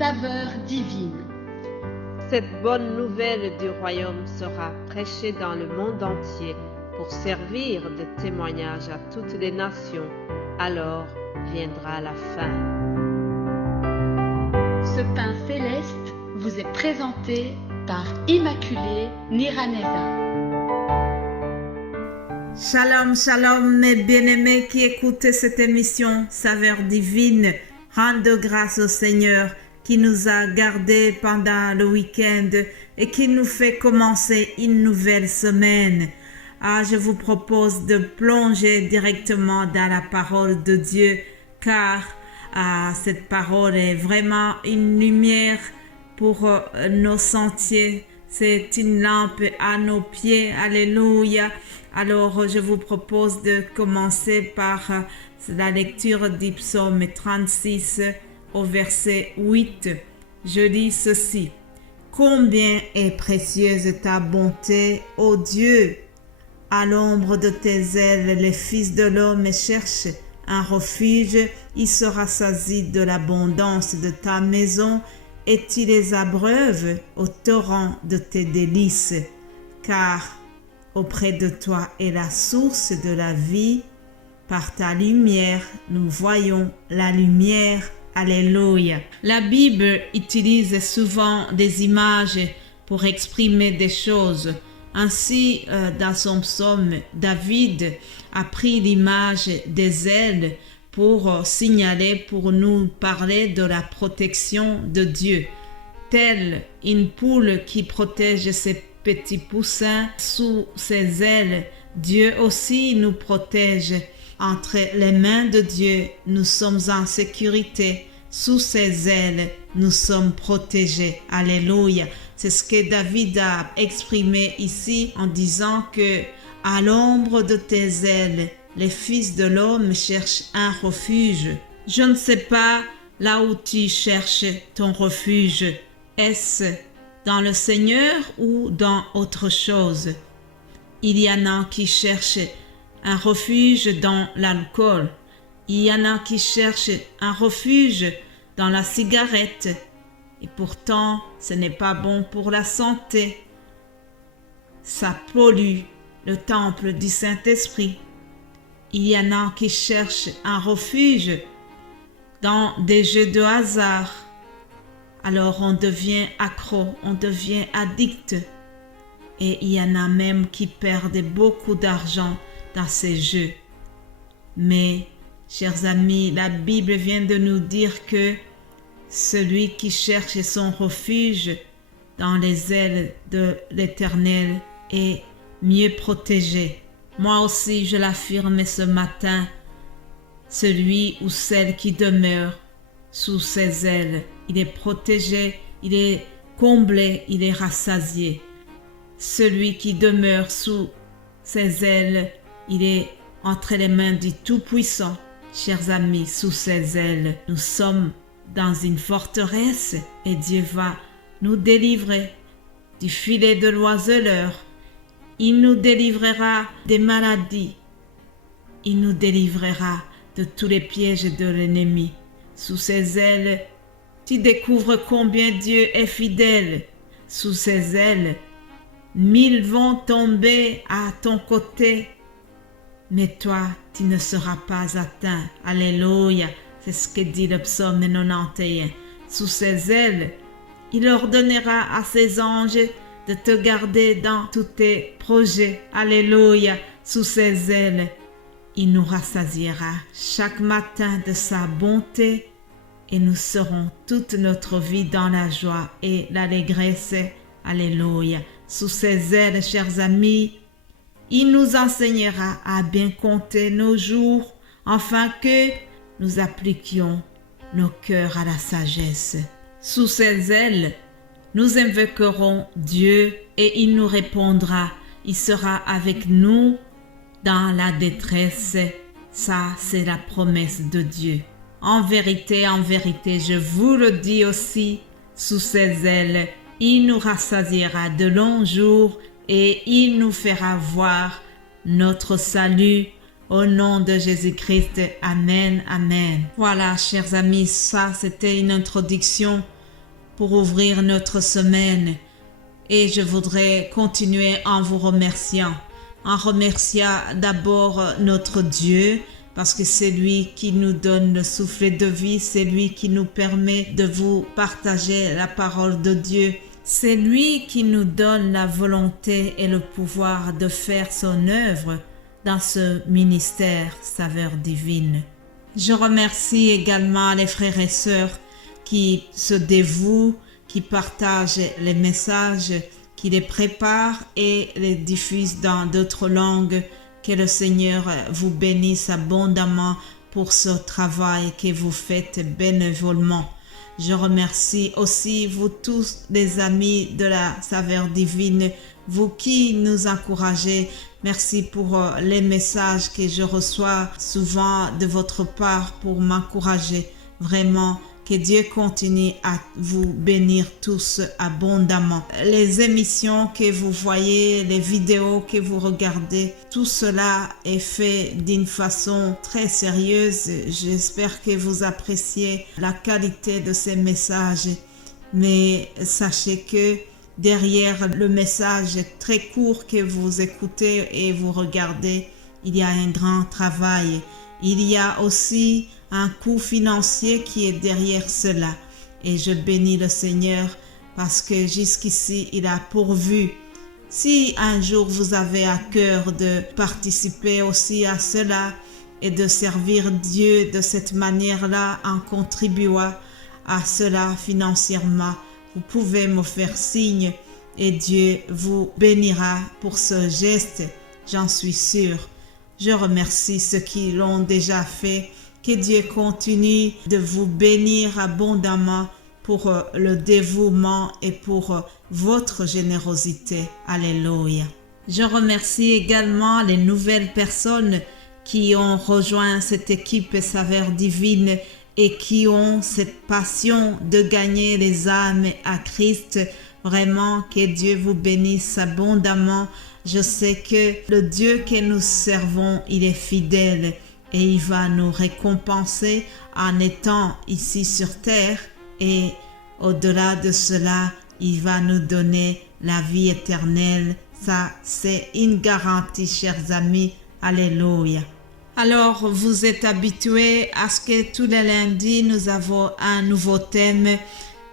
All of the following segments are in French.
saveur divine. Cette bonne nouvelle du royaume sera prêchée dans le monde entier pour servir de témoignage à toutes les nations. Alors viendra la fin. Ce pain céleste vous est présenté par Immaculée Niraneza. Shalom, shalom, mes bien-aimés qui écoutez cette émission Saveur divine. Rendez grâce au Seigneur qui nous a gardés pendant le week-end et qui nous fait commencer une nouvelle semaine. Je vous propose de plonger directement dans la parole de Dieu car cette parole est vraiment une lumière pour nos sentiers. C'est une lampe à nos pieds. Alléluia. Alors, je vous propose de commencer par la lecture du psaume 36 au verset 8. Je lis ceci. Combien est précieuse ta bonté, ô Dieu! À l'ombre de tes ailes, les fils de l'homme cherchent un refuge. Il se rassasie de l'abondance de ta maison et tu les abreuves au torrent de tes délices. Car auprès de toi est la source de la vie. Par ta lumière, nous voyons la lumière. Alléluia. La Bible utilise souvent des images pour exprimer des choses. Ainsi, dans son psaume, David a pris l'image des ailes pour signaler, pour nous parler de la protection de Dieu. Telle une poule qui protège ses petits poussins sous ses ailes, Dieu aussi nous protège. Entre les mains de Dieu, nous sommes en sécurité. Sous ses ailes, nous sommes protégés. Alléluia. C'est ce que David a exprimé ici en disant que à l'ombre de tes ailes, les fils de l'homme cherchent un refuge. Je ne sais pas là où tu cherches ton refuge. Est-ce dans le Seigneur ou dans autre chose? Il y en a qui cherchent un refuge dans l'alcool. Il y en a qui cherchent un refuge dans la cigarette. Et pourtant, ce n'est pas bon pour la santé. Ça pollue le temple du Saint-Esprit. Il y en a qui cherchent un refuge dans des jeux de hasard. Alors on devient accro, on devient addict. Et il y en a même qui perdent beaucoup d'argent dans ces jeux. Mais, chers amis, la Bible vient de nous dire que celui qui cherche son refuge dans les ailes de l'Éternel est mieux protégé. Moi aussi, je l'affirme ce matin, celui ou celle qui demeure sous ses ailes, il est protégé, il est comblé, il est rassasié. Celui qui demeure sous ses ailes, il est entre les mains du Tout-Puissant. Chers amis, sous ses ailes, nous sommes dans une forteresse et Dieu va nous délivrer du filet de l'oiseleur. Il nous délivrera des maladies. Il nous délivrera de tous les pièges de l'ennemi. Sous ses ailes, tu découvres combien Dieu est fidèle. Sous ses ailes, 1000 vont tomber à ton côté, mais toi, tu ne seras pas atteint. Alléluia. C'est ce que dit le psaume 91. Sous ses ailes, il ordonnera à ses anges de te garder dans tous tes projets. Alléluia. Sous ses ailes, il nous rassasiera chaque matin de sa bonté et nous serons toute notre vie dans la joie et l'allégresse. Alléluia. Sous ses ailes, chers amis, il nous enseignera à bien compter nos jours afin que nous appliquions nos cœurs à la sagesse. Sous ses ailes, nous invoquerons Dieu et il nous répondra. Il sera avec nous dans la détresse. Ça, c'est la promesse de Dieu. En vérité, je vous le dis aussi, sous ses ailes, il nous rassasiera de longs jours et il nous fera voir notre salut. Au nom de Jésus-Christ, Amen, Amen. Voilà, chers amis, ça c'était une introduction pour ouvrir notre semaine. Et je voudrais continuer en vous remerciant. En remerciant d'abord notre Dieu, parce que c'est lui qui nous donne le souffle de vie, c'est lui qui nous permet de vous partager la parole de Dieu. C'est lui qui nous donne la volonté et le pouvoir de faire son œuvre dans ce ministère Saveurs Divines. Je remercie également les frères et sœurs qui se dévouent, qui partagent les messages, qui les préparent et les diffusent dans d'autres langues. Que le Seigneur vous bénisse abondamment pour ce travail que vous faites bénévolement. Je remercie aussi vous tous les amis de la Saveur Divine, vous qui nous encouragez. Merci pour les messages que je reçois souvent de votre part pour m'encourager. Vraiment, que Dieu continue à vous bénir tous abondamment. Les émissions que vous voyez, les vidéos que vous regardez, tout cela est fait d'une façon très sérieuse. J'espère que vous appréciez la qualité de ces messages. Mais sachez que derrière le message très court que vous écoutez et vous regardez, il y a un grand travail. Il y a aussi un coût financier qui est derrière cela. Et je bénis le Seigneur parce que jusqu'ici, il a pourvu. Si un jour vous avez à cœur de participer aussi à cela et de servir Dieu de cette manière-là en contribuant à cela financièrement, vous pouvez me faire signe et Dieu vous bénira pour ce geste, j'en suis sûre. Je remercie ceux qui l'ont déjà fait. Que Dieu continue de vous bénir abondamment pour le dévouement et pour votre générosité. Alléluia. Je remercie également les nouvelles personnes qui ont rejoint cette équipe Saveurs Divines et qui ont cette passion de gagner les âmes à Christ. Vraiment, que Dieu vous bénisse abondamment. Je sais que le Dieu que nous servons, il est fidèle et il va nous récompenser en étant ici sur terre et au-delà de cela, il va nous donner la vie éternelle. Ça, c'est une garantie, chers amis. Alléluia. Alors, vous êtes habitués à ce que tous les lundis, nous avons un nouveau thème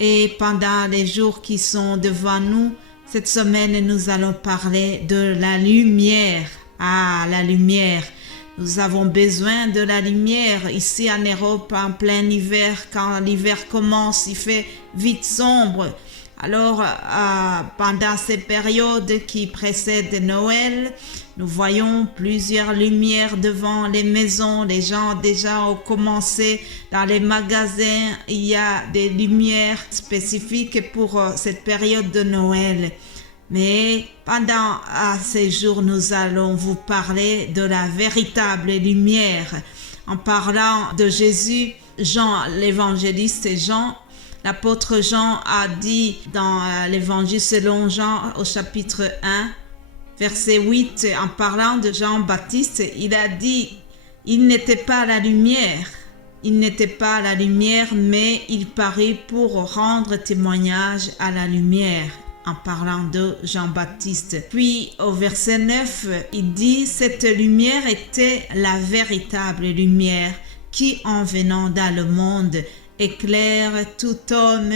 et pendant les jours qui sont devant nous, cette semaine, nous allons parler de la lumière. Ah, la lumière. Nous avons besoin de la lumière ici en Europe en plein hiver. Quand l'hiver commence, il fait vite sombre. Alors, pendant ces périodes qui précèdent Noël, nous voyons plusieurs lumières devant les maisons. Les gens déjà ont commencé dans les magasins. Il y a des lumières spécifiques pour cette période de Noël. Mais pendant ces jours, nous allons vous parler de la véritable lumière. En parlant de Jésus, Jean, l'évangéliste Jean, l'apôtre Jean a dit dans l'évangile selon Jean au chapitre 1, verset 8, en parlant de Jean-Baptiste, il a dit, il n'était pas la lumière. Il n'était pas la lumière, mais il parut pour rendre témoignage à la lumière. En parlant de Jean-Baptiste. Puis au verset 9, il dit « Cette lumière était la véritable lumière qui, en venant dans le monde, éclaire tout homme. »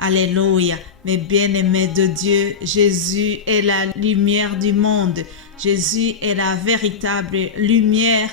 Alléluia. Mes bien-aimés de Dieu, Jésus est la lumière du monde. Jésus est la véritable lumière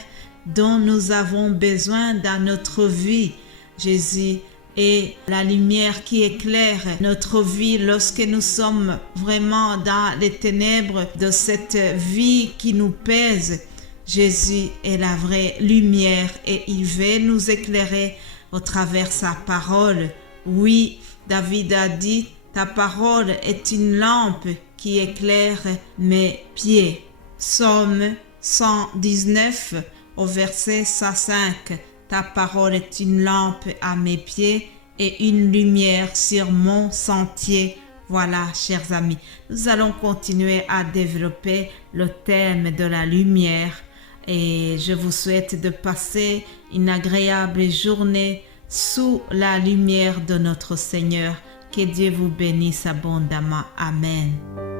dont nous avons besoin dans notre vie. Jésus et la lumière qui éclaire notre vie lorsque nous sommes vraiment dans les ténèbres de cette vie qui nous pèse. Jésus est la vraie lumière et il veut nous éclairer au travers sa parole. Oui, David a dit, ta parole est une lampe qui éclaire mes pieds. Psaume 119 au verset 105. Ta parole est une lampe à mes pieds et une lumière sur mon sentier. Voilà, chers amis, nous allons continuer à développer le thème de la lumière et je vous souhaite de passer une agréable journée sous la lumière de notre Seigneur. Que Dieu vous bénisse abondamment. Amen.